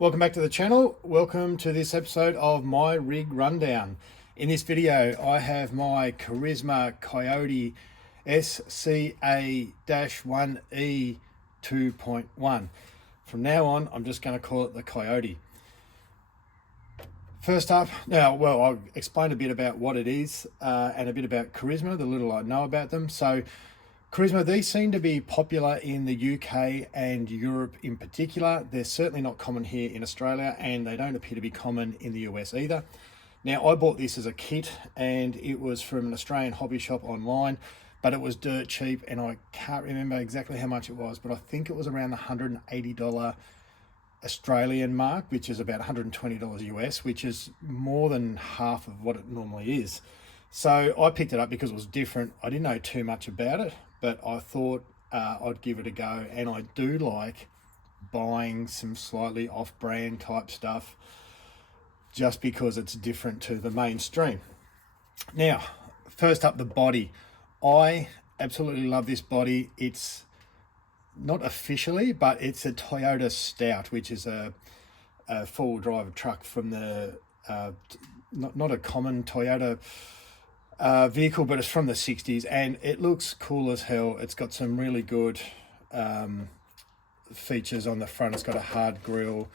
Welcome back to the channel. Welcome to this episode of my rig rundown. In this video, I have my Carisma Coyote SCA1-E 2.1. From now on, I'm just going to call it the Coyote. First up, I'll explain a bit about what it is and a bit about Carisma, the little I know about them. So Carisma, these seem to be popular in the UK and Europe in particular. They're certainly not common here in Australia, and they don't appear to be common in the US either. Now, I bought this as a kit, and it was from an Australian hobby shop online, but it was dirt cheap, and I can't remember exactly how much it was, but I think it was around the $180 Australian mark, which is about $120 US, which is more than half of what it normally is. So I picked it up because it was different. I didn't know too much about it, but I thought I'd give it a go. And I do like buying some slightly off-brand type stuff just because it's different to the mainstream. Now, first up, the body. I absolutely love this body. It's not officially, but it's a Toyota Stout, which is a four-wheel drive truck from the, not a common Toyota vehicle, but it's from the 60s, and it looks cool as hell. It's got some really good features on the front. It's got a hard grille,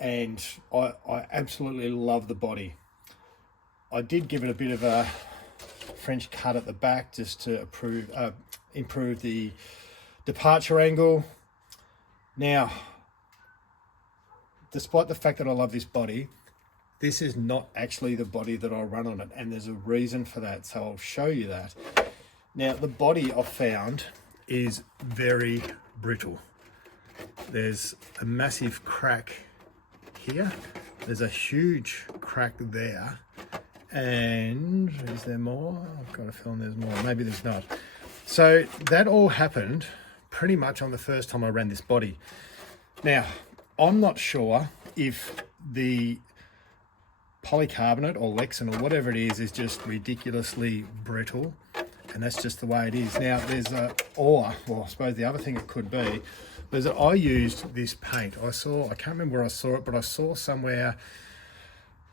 and I absolutely love the body. I did give it a bit of a French cut at the back just to improve the departure angle. Now, despite the fact that I love this body, this is not actually the body that I run on it, and there's a reason for that, so I'll show you that. Now, the body I've found is very brittle. There's a massive crack here. There's a huge crack there. And is there more? I've got a feeling there's more. Maybe there's not. So that all happened pretty much on the first time I ran this body. Now, I'm not sure if the polycarbonate or Lexan or whatever it is just ridiculously brittle, and that's just the way it is. Now, there's I suppose the other thing it could be is that I used this paint. I can't remember where I saw it, but I saw somewhere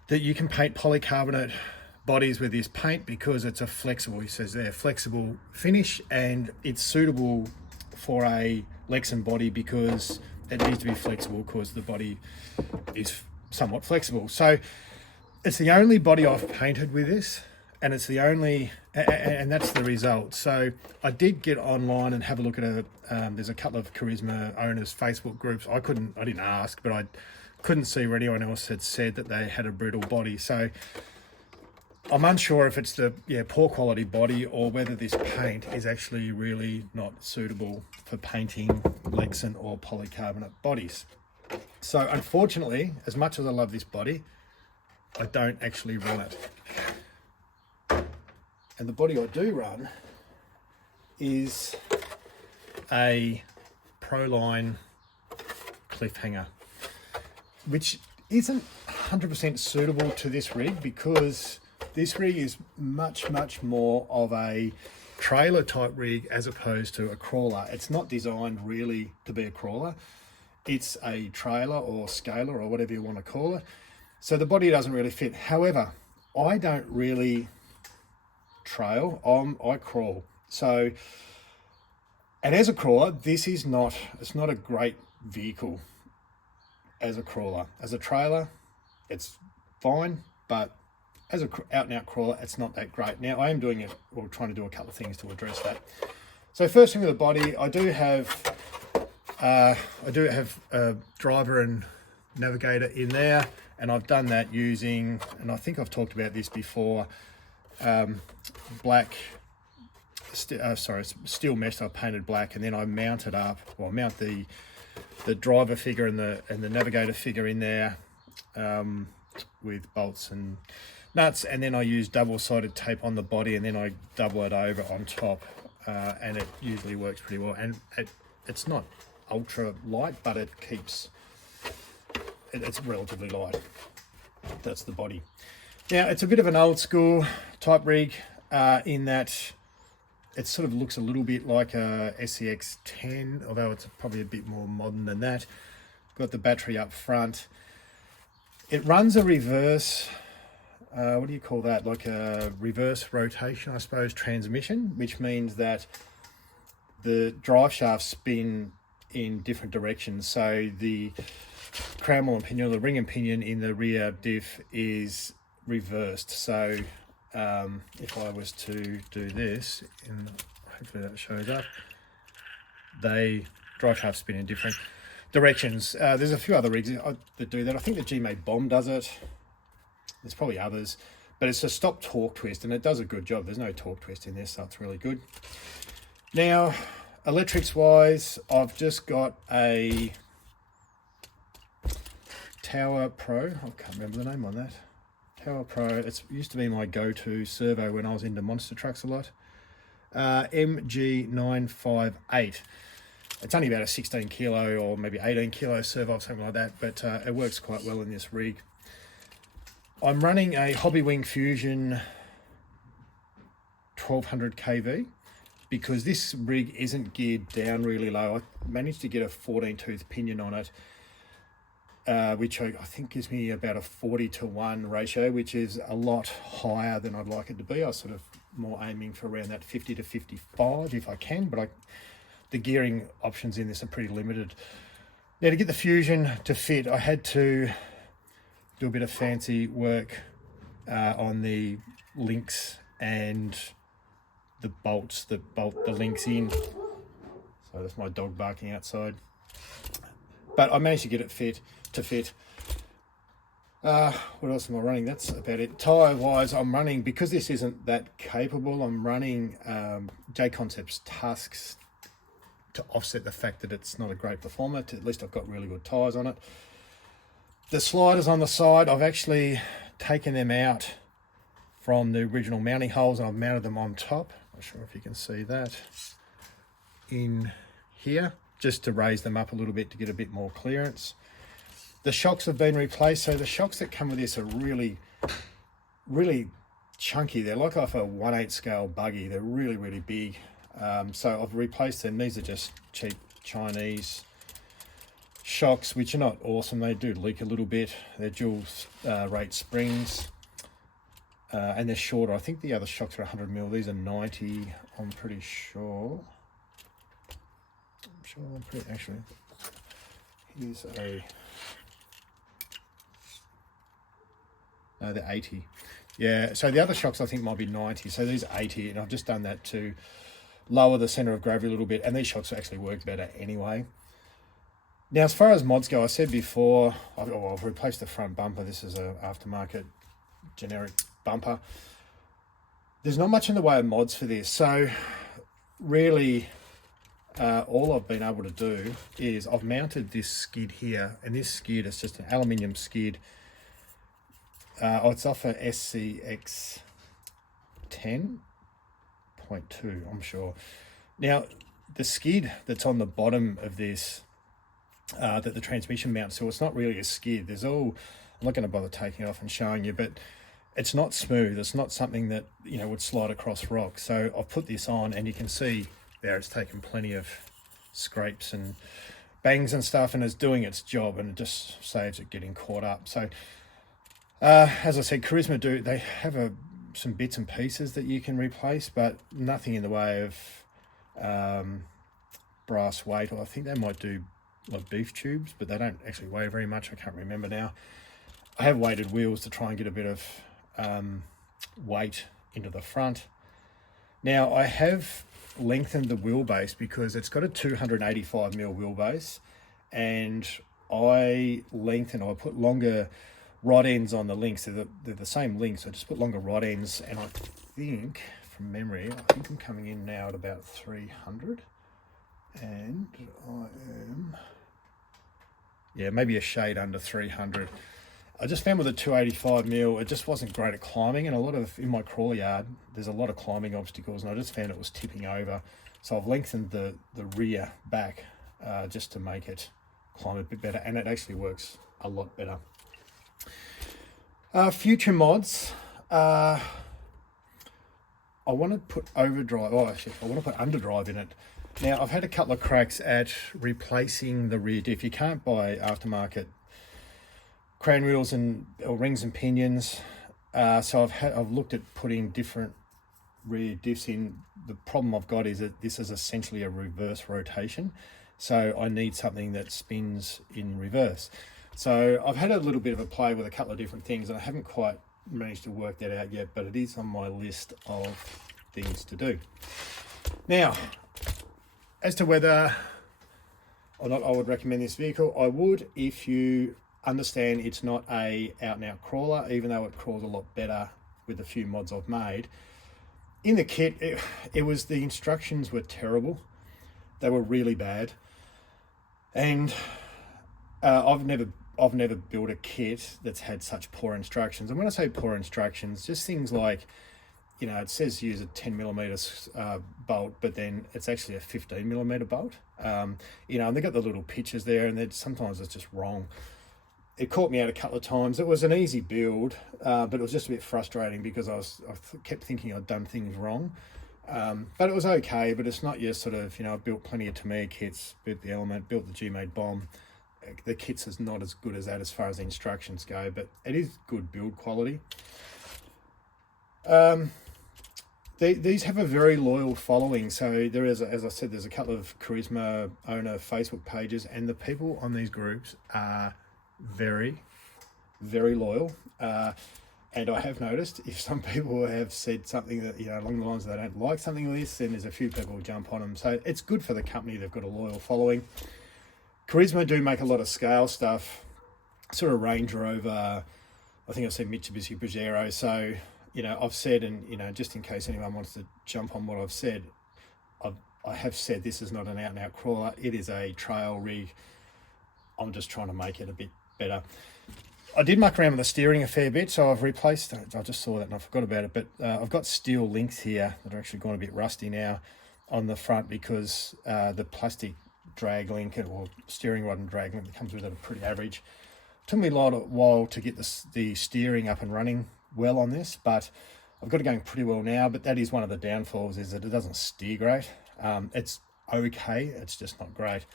that you can paint polycarbonate bodies with this paint because it's a flexible, he says there, flexible finish, and it's suitable for a Lexan body because it needs to be flexible because the body is somewhat flexible. So it's the only body I've painted with this, and it's the only, and that's the result. So I did get online and have a look at there's a couple of Carisma owners Facebook groups. I didn't ask, but I couldn't see where anyone else had said that they had a brittle body. So I'm unsure if it's the poor quality body or whether this paint is actually really not suitable for painting Lexan or polycarbonate bodies. So unfortunately, as much as I love this body, I don't actually run it. And the body I do run is a Proline Cliffhanger, which isn't 100% suitable to this rig because this rig is much, much more of a trailer type rig as opposed to a crawler. It's not designed really to be a crawler. It's a trailer or scaler or whatever you want to call it. So the body doesn't really fit. However, I don't really trail, I crawl. So, and as a crawler, it's not a great vehicle as a crawler. As a trailer, it's fine, but as an out and out crawler, it's not that great. Now, I am doing it, or trying to do a couple of things to address that. So first thing with the body, I do have a driver and navigator in there, and I've done that using, and I think I've talked about this before, steel mesh. I painted black, and then I mount it up, or mount the driver figure and the navigator figure in there with bolts and nuts, and then I use double-sided tape on the body, and then I double it over on top, and it usually works pretty well. And it's not ultra light, but it's relatively light. That's the body. Now, it's a bit of an old school type rig in that it sort of looks a little bit like a SCX10, although it's probably a bit more modern than that. got the battery up front. It runs a reverse, what do you call that? Like a reverse rotation, I suppose, transmission, which means that the drive shafts spin in different directions. So the crown wheel and pinion, the ring and pinion in the rear diff is reversed. So if I was to do this, and hopefully that shows up, they drive shafts spin in different directions. There's a few other rigs that do that. I think the G-Made Bomb does it. There's probably others, but it's a stop torque twist, and it does a good job. There's no torque twist in this, so it's really good. Now, electrics wise, I've just got a Tower Pro. I can't remember the name on that. Tower Pro. It used to be my go-to servo when I was into monster trucks a lot. MG958. It's only about a 16 kilo or maybe 18 kilo servo or something like that, but it works quite well in this rig. I'm running a hobbywingfusion 1200 kV because this rig isn't geared down really low. I managed to get a 14 tooth pinion on it, which I think gives me about a 40-to-1 ratio, which is a lot higher than I'd like it to be. I was sort of more aiming for around that 50 to 55 if I can, but the gearing options in this are pretty limited. Now, to get the Fusion to fit, I had to do a bit of fancy work on the links and the bolts that bolt the links in. So that's my dog barking outside. But I managed to get it fit. What else am I running? That's about it. Tyre wise, I'm running, because this isn't that capable, I'm running jconcepts Tusks to offset the fact that it's not a great performer. At least I've got really good tyres on it. The sliders on the side, I've actually taken them out from the original mounting holes and I've mounted them on top. Not sure if you can see that in here, just to raise them up a little bit to get a bit more clearance. The shocks have been replaced. So the shocks that come with this are really, really chunky. They're like off a 1/8 scale buggy. They're really, really big. So I've replaced them. These are just cheap Chinese shocks, which are not awesome. They do leak a little bit. They're dual rate springs, and they're shorter. I think the other shocks are 100 mil. These are 90. I'm pretty sure. Actually, here's a. No, they're 80. Yeah. So the other shocks I think might be 90. So these are 80, and I've just done that to lower the center of gravity a little bit, and these shocks actually work better anyway. Now, as far as mods go, I said before, I've replaced the front bumper. This is an aftermarket generic bumper. There's not much in the way of mods for this. So really, all I've been able to do is I've mounted this skid here, and this skid is just an aluminium skid. It's off a SCA1-E Coyote, I'm sure. Now, the skid that's on the bottom of this, that the transmission mounts to, it's not really a skid. I'm not going to bother taking it off and showing you, but it's not smooth. It's not something that, would slide across rocks. So I've put this on, and you can see there it's taken plenty of scrapes and bangs and stuff, and it's doing its job, and it just saves it getting caught up. So as I said, Carisma they have some bits and pieces that you can replace, but nothing in the way of brass weight. Or I think they might do like beef tubes, but they don't actually weigh very much. I can't remember now. I have weighted wheels to try and get a bit of weight into the front. Now, I have lengthened the wheelbase because it's got a 285 mil wheelbase, and I put longer rod ends on the links. They're the same links. I just put longer rod ends, and I think, from memory, I'm coming in now at about 300, and I am, maybe a shade under 300. I just found with a 285 mil, it just wasn't great at climbing, and in my crawler yard, there's a lot of climbing obstacles, and I just found it was tipping over. So I've lengthened the rear back just to make it climb a bit better, and it actually works a lot better. Future mods, I want to put overdrive. I want to put underdrive in it. Now, I've had a couple of cracks at replacing the rear diff. You can't buy aftermarket crown wheels or rings and pinions. So I've looked at putting different rear diffs in. The problem I've got is that this is essentially a reverse rotation. So I need something that spins in reverse. So I've had a little bit of a play with a couple of different things, and I haven't quite managed to work that out yet, but it is on my list of things to do. Now, as to whether or not I would recommend this vehicle, I would if you understand it's not a out and out crawler, even though it crawls a lot better with a few mods I've made. In the kit, it was, the instructions were terrible. They were really bad. And I've never built a kit that's had such poor instructions. And when I say poor instructions, just things like, you know, it says use a 10mm bolt, but then it's actually a 15mm bolt. You know, and they got the little pictures there, and sometimes it's just wrong. It caught me out a couple of times. It was an easy build, but it was just a bit frustrating because I kept thinking I'd done things wrong. But it was okay, but it's not your sort of, you know, I've built plenty of Tamiya kits, built the Element, built the G-Made Bomb. The kits is not as good as that as far as the instructions go, but it is good build quality. These have a very loyal following. So there is, as I said, there's a couple of Carisma owner Facebook pages, and the people on these groups are very, very loyal. And I have noticed if some people have said something that, you know, along the lines of they don't like something like this, then there's a few people who jump on them. So it's good for the company. They've got a loyal following. Carisma do make a lot of scale stuff, sort of Range Rover, I think I said Mitsubishi Pajero. So, you know, I've said, and, you know, just in case anyone wants to jump on what I've said, I have said this is not an out and out crawler. It is a trail rig. I'm just trying to make it a bit better. I did muck around with the steering a fair bit, so I've replaced, I just saw that and I forgot about it, but I've got steel links here that are actually gone a bit rusty now on the front because the plastic drag link or steering rod and drag link that comes with it are pretty average. It took me a while to get the steering up and running well on this, but I've got it going pretty well now. But that is one of the downfalls, is that it doesn't steer great. It's okay, it's just not great.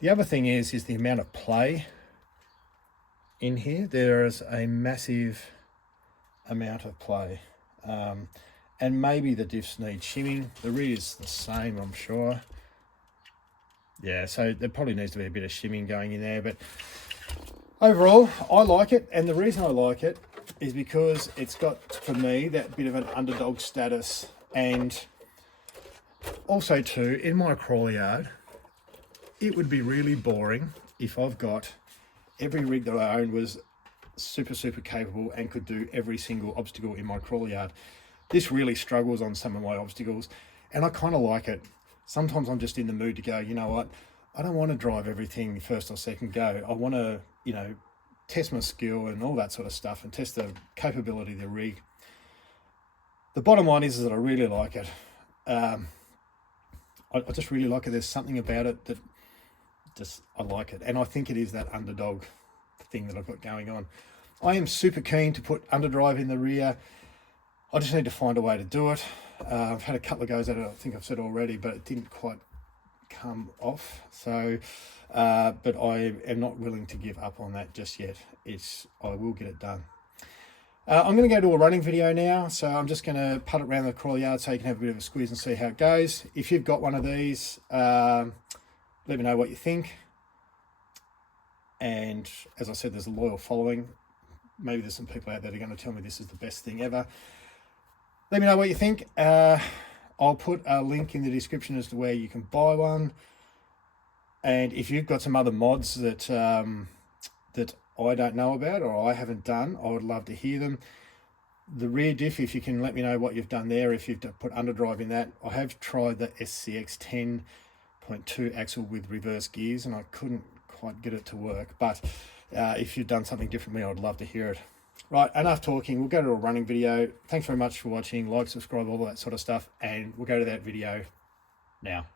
The other thing is the amount of play in here. There is a massive amount of play, and maybe the diffs need shimming. The rear is the same, I'm sure. Yeah, so there probably needs to be a bit of shimming going in there, but overall I like it. And the reason I like it is because it's got, for me, that bit of an underdog status. And also too, in my crawler yard, it would be really boring if I've got every rig that I owned was super capable and could do every single obstacle in my crawler yard. This really struggles on some of my obstacles, and I kind of like it. Sometimes I'm just in the mood to go, you know what, I don't want to drive everything first or second go. I want to, you know, test my skill and all that sort of stuff and test the capability of the rig. The bottom line is that I really like it. I just really like it. There's something about it that I like it. And I think it is that underdog thing that I've got going on. I am super keen to put underdrive in the rear. I just need to find a way to do it. I've had a couple of goes at it, I think I've said already, but it didn't quite come off. So, but I am not willing to give up on that just yet. I will get it done. I'm going to go to a running video now, so I'm just going to putt it around the crawler yard so you can have a bit of a squeeze and see how it goes. If you've got one of these, let me know what you think. And as I said, there's a loyal following. Maybe there's some people out there that are going to tell me this is the best thing ever. Let me know what you think. I'll put a link in the description as to where you can buy one. And if you've got some other mods that that I don't know about or I haven't done, I would love to hear them. The rear diff, if you can let me know what you've done there, if you've put underdrive in that. I have tried the SCA1-E axle with reverse gears and I couldn't quite get it to work. But if you've done something differently, I'd love to hear it. Right, enough talking. We'll go to a running video. Thanks very much for watching. Like, subscribe, all that sort of stuff. And we'll go to that video now.